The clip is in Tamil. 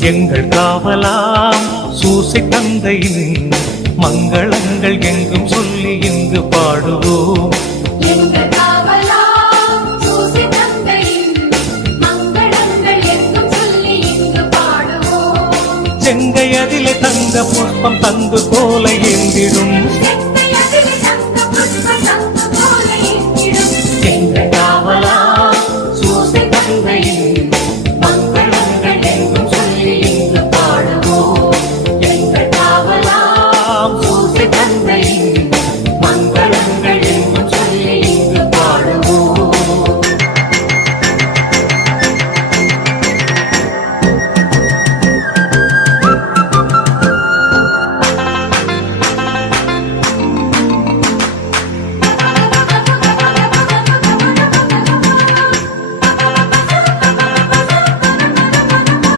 எங்கள் காவலாம் சூசை தந்தையின் மங்களங்கள் எங்கும் சொல்லி இங்கு பாடுவோம். செங்கை அதிலே தங்க புஷ்பம் தந்து கோலை ஏந்திடும்